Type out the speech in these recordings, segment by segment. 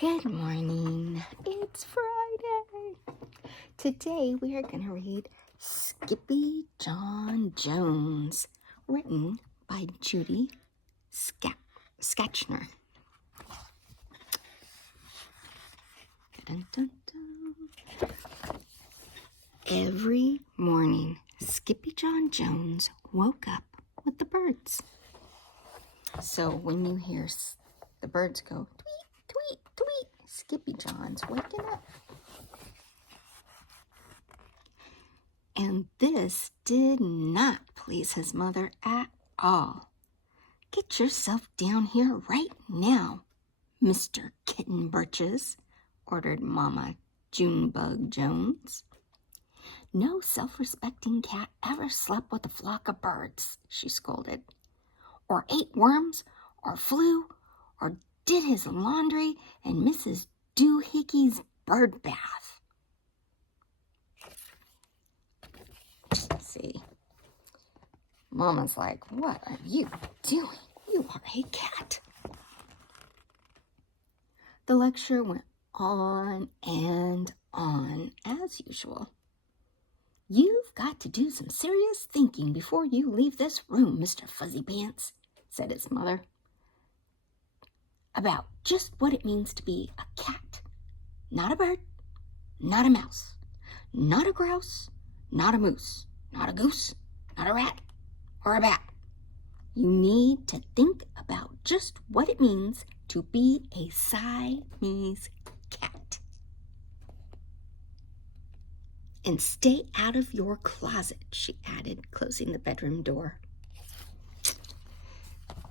Good morning. It's Friday. Today we are going to read Skippyjon Jones, written by Judy Skachner. Dun, dun, dun. Every morning, Skippyjon Jones woke up with the birds. So when you hear the birds go tweet, tweet, tweet, Skippyjon's waking up. And this did not please his mother at all. "Get yourself down here right now, Mr. Kitten Birches," ordered Mama Junebug Jones. "No self-respecting cat ever slept with a flock of birds," she scolded, "or ate worms, or flew, or did his laundry in Mrs. Doohickeys' bird bath." See, Mama's like, "What are you doing? You are a cat." The lecture went on and on as usual. "You've got to do some serious thinking before you leave this room, Mr. Fuzzy Pants," said his mother, "about just what it means to be a cat. Not a bird, not a mouse, not a grouse, not a moose, not a goose, not a rat, or a bat. You need to think about just what it means to be a Siamese cat. And stay out of your closet," she added, closing the bedroom door.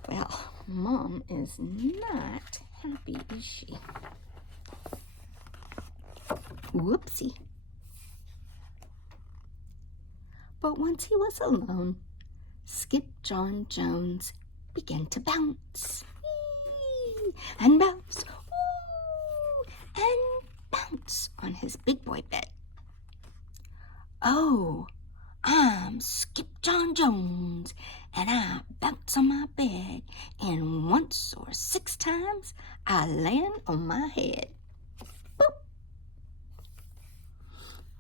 Well, Mom is not happy, is she? Whoopsie. But once he was alone, Skippyjon Jones began to bounce. Whee! And bounce, woo! And bounce on his big boy bed. "Oh, I'm Skippyjon Jones, and I bounce on my bed, and once or 6 times I land on my head." Boop!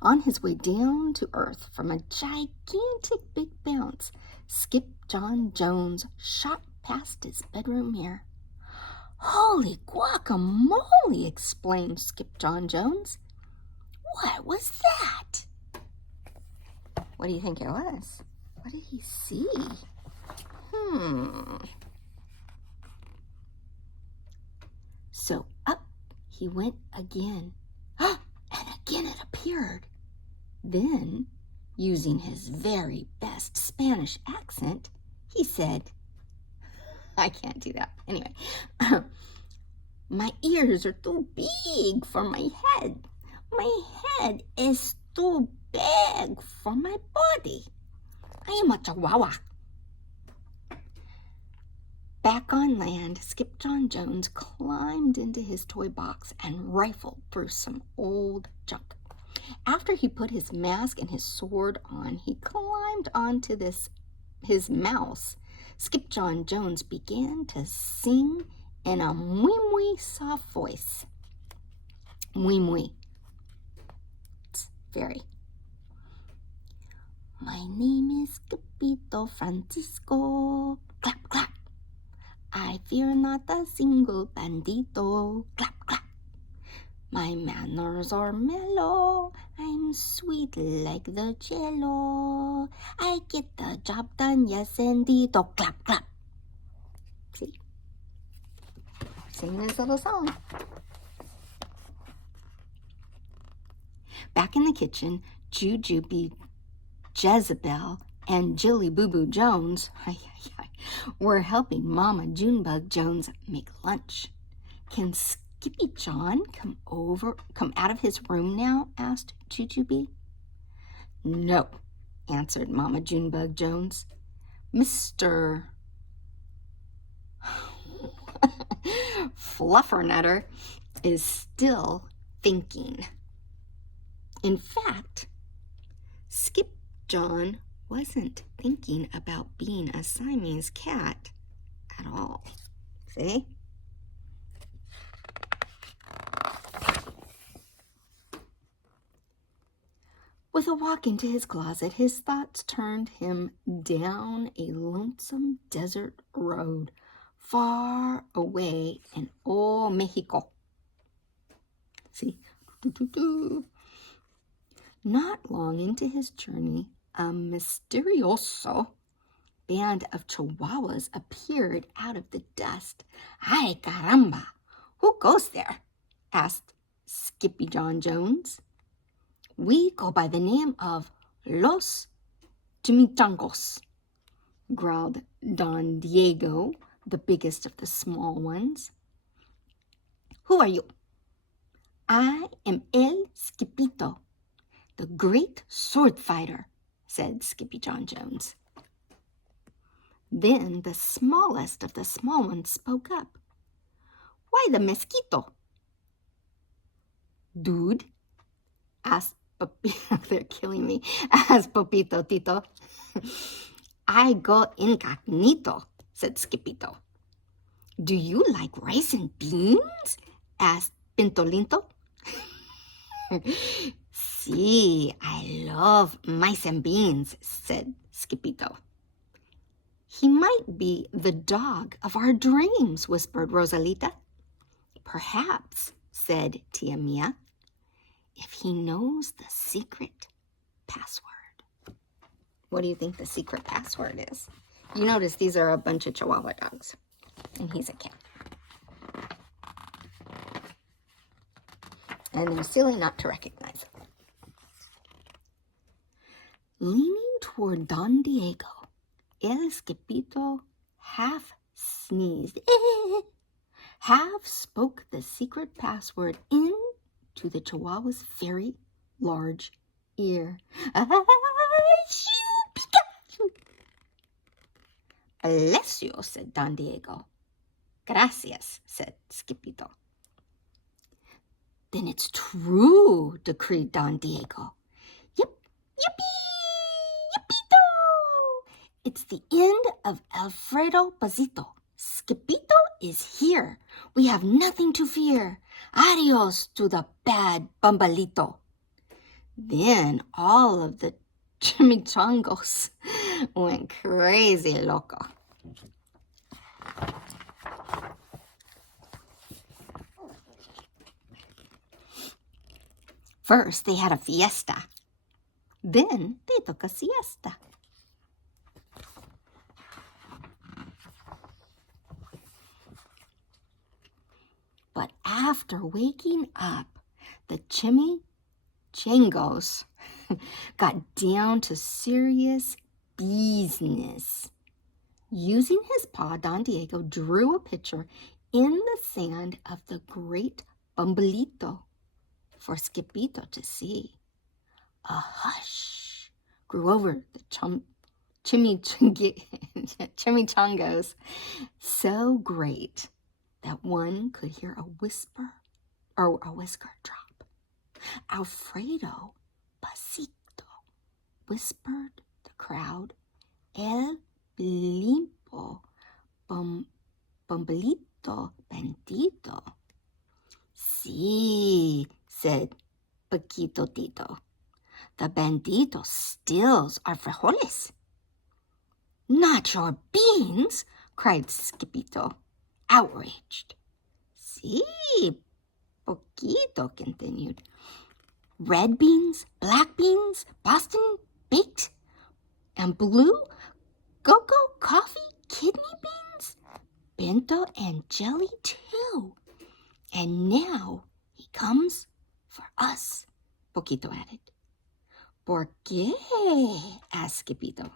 On his way down to earth from a gigantic big bounce, Skippyjon Jones shot past his bedroom mirror. "Holy guacamole!" exclaimed Skippyjon Jones. "What was that?" What do you think it was? What did he see? So up he went again. And again it appeared. Then, using his very best Spanish accent, he said, I can't do that. Anyway, "My ears are too big for my head. My head is too big for my body. I am a chihuahua." Back on land, Skippyjon Jones climbed into his toy box and rifled through some old junk. After he put his mask and his sword on, he climbed onto his mouse. Skippyjon Jones began to sing in a wee soft voice. Wee. It's very. "My name is Skippito Francisco. Clap, clap. I fear not a single bandito. Clap, clap. My manners are mellow. I'm sweet like the cello. I get the job done, yes indeedo. Clap, clap." See? Singing his little song. Back in the kitchen, Jujubee, Jezebel, and Jilly Boo Boo Jones were helping Mama Junebug Jones make lunch. "Can Skippyjon come out of his room now?" asked Jujubee. "No," answered Mama Junebug Jones. "Mr. Fluffernutter is still thinking." In fact, Skippyjon wasn't thinking about being a Siamese cat at all. See? a walk into his closet, his thoughts turned him down a lonesome desert road far away in old Mexico. See? Not long into his journey, a misterioso band of chihuahuas appeared out of the dust. Ay, caramba! Who goes there? Asked Skippyjon Jones. We go by the name of Los Chimichango's, growled Don Diego, the biggest of the small ones. Who are you? I am El Skippito, the great sword fighter, said Skippyjon Jones. Then the smallest of the small ones spoke up. Why the mosquito? Dude, asked they're killing me, asked Popito Tito. I go incognito, said Skippito. Do you like rice and beans? Asked Pintolinto. Sí, I love mice and beans, said Skippito. He might be the dog of our dreams, whispered Rosalita. Perhaps, said Tia Mia, if he knows the secret password. What do you think the secret password is? You notice these are a bunch of Chihuahua dogs, and he's a cat. And they're silly not to recognize it. Leaning toward Don Diego, El Skippito half sneezed, half spoke the secret password into the Chihuahua's very large ear. Bless you, said Don Diego. Gracias, said Skippito. Then it's true, decreed Don Diego. Yip, yippee, yippito! It's the end of Alfredo Pasito. Skippito is here. We have nothing to fear. Adios to the bad Bambalito. Then all of the chimichangos went crazy loco. First, they had a fiesta. Then they took a siesta. But after waking up, the chimichangos got down to serious business. Using his paw, Don Diego drew a picture in the sand of the great Bumbalito for Skippito to see. A hush grew over the chimichangos, so great that one could hear a whisper or a whisker drop. Alfredo Pasito, whispered the crowd. El limpo Bumbalito bendito. Sí, said Paquito Tito. The bandito steals our frijoles. Not your beans, cried Skippito, outraged. Sí, Poquito continued. Red beans, black beans, Boston baked, and blue, cocoa, coffee, kidney beans, bento and jelly too. And now he comes for us, Poquito added. ¿Por qué? asked Skippito.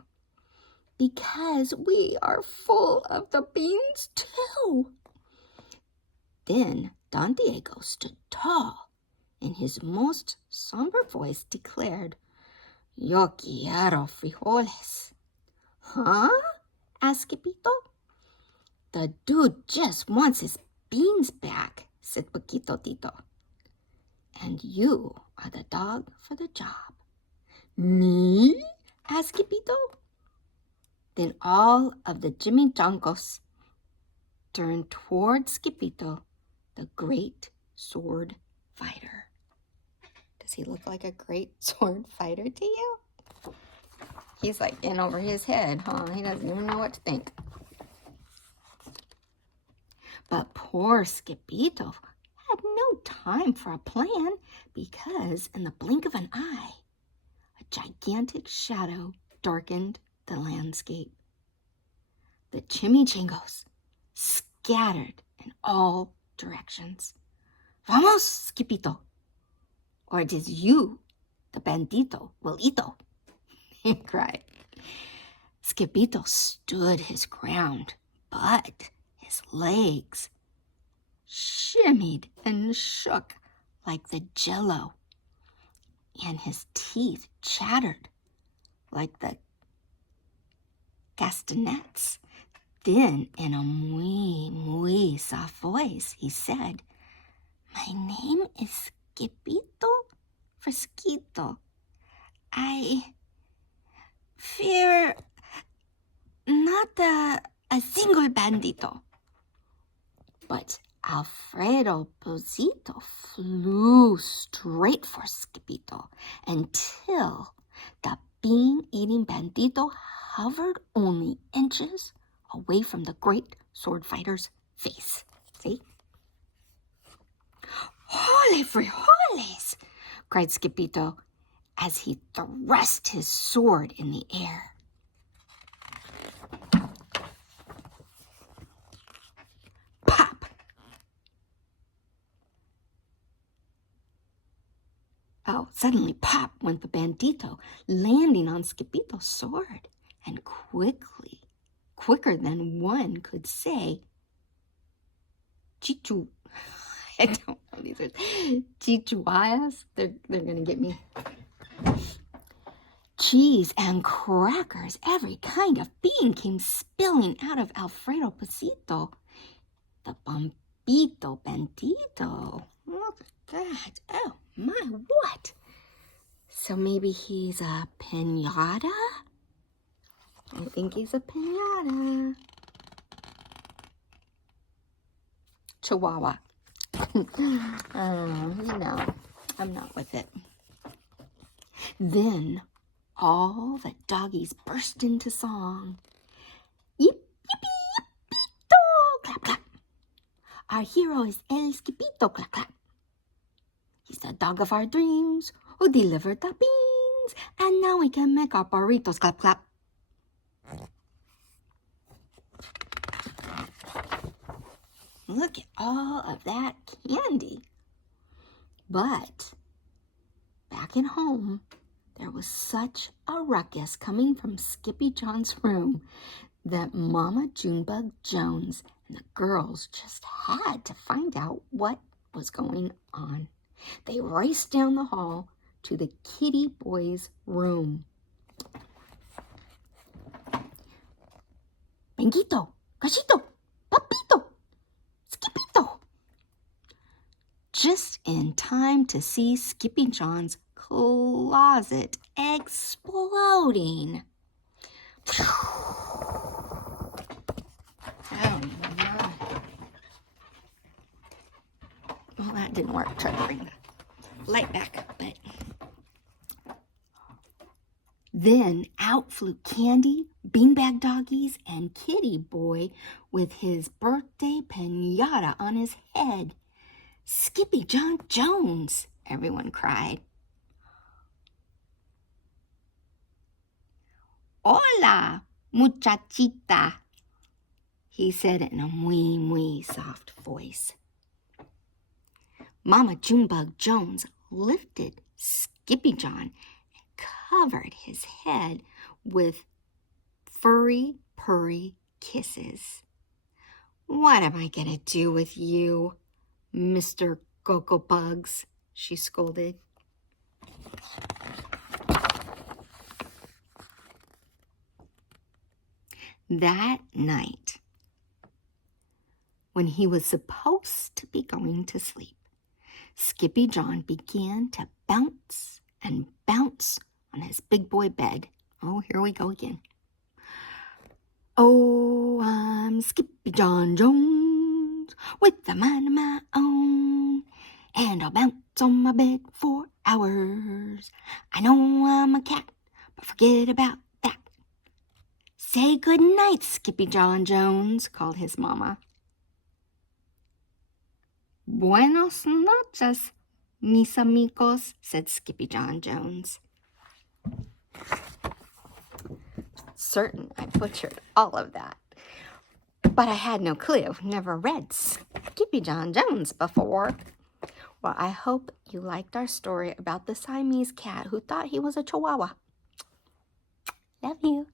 Because we are full of the beans too. Then Don Diego stood tall, and his most somber voice declared, Yo quiero frijoles. Huh? asked Skippito. The dude just wants his beans back, said Paquito Tito. And you are the dog for the job. Me? asked Skippito. Then all of the chimichangos turned toward Skippito, the great sword fighter. Does he look like a great sword fighter to you? He's like in over his head, huh? He doesn't even know what to think. But poor Skippyjon had no time for a plan because in the blink of an eye, a gigantic shadow darkened the landscape. The chimichangos scattered in all directions. Vamos, Skippyjon, or it is you, the bandito, will eato, he cried. Skippyjon stood his ground, but his legs shimmied and shook like the jello, and his teeth chattered like the castanets. Then, in a muy soft voice, he said, "My name is Skippyjon Fresquito. I fear not a single bandito." But Alfredo Posito flew straight for Skippyjon until the bean-eating bandito hovered only inches away from the great sword fighter's face. See? "Holy frijoles!" cried Skippyjon as he thrust his sword in the air. Pop! Oh, suddenly pop went the bandito, landing on Skippyjon's sword, and quicker than one could say, Chichu. I don't know these are chichuayas. They're gonna get me. Cheese and crackers, every kind of bean came spilling out of Alfredo Posito. The bombito bandito. Look at that. Oh my, what? So maybe he's a piñata? I think he's a piñata. Chihuahua. No, I'm not with it. Then all the doggies burst into song. Yip, yippee, yippito, clap, clap. Our hero is El Skippyjon, clap, clap. He's the dog of our dreams who delivered the beans, and now we can make our burritos, clap, clap. Look at all of that candy. But back at home, there was such a ruckus coming from Skippyjon's room that Mama Junebug Jones and the girls just had to find out what was going on. They raced down the hall to the kitty boy's room. Benguito, Cachito, Papito, Skippyjon. Just in time to see Skippyjon's closet exploding. Oh my. Well, that didn't work. Try to bring the light back, but then out flew Candy, Beanbag Doggies, and Kitty Boy with his birthday piñata on his head. "Skippyjon Jones!" everyone cried. "Hola, muchachita," he said in a muy soft voice. Mama Junebug Jones lifted Skippyjon and covered his head with furry, purry kisses. "What am I going to do with you, Mr. Cocoa Bugs?" she scolded. That night, when he was supposed to be going to sleep, Skippyjon began to bounce and bounce on his big boy bed. Oh, here we go again. "Oh, I'm Skippyjon Jones with a mind of my own, and I'll bounce on my bed hours. I know I'm a cat, but forget about that. Say good night, Skippyjon Jones, called his mama. Buenos noches, mis amigos, said Skippyjon Jones. Certain I butchered all of that, but I had no clue. Never read Skippyjon Jones before. Well, I hope you liked our story about the Siamese cat who thought he was a chihuahua. Love you.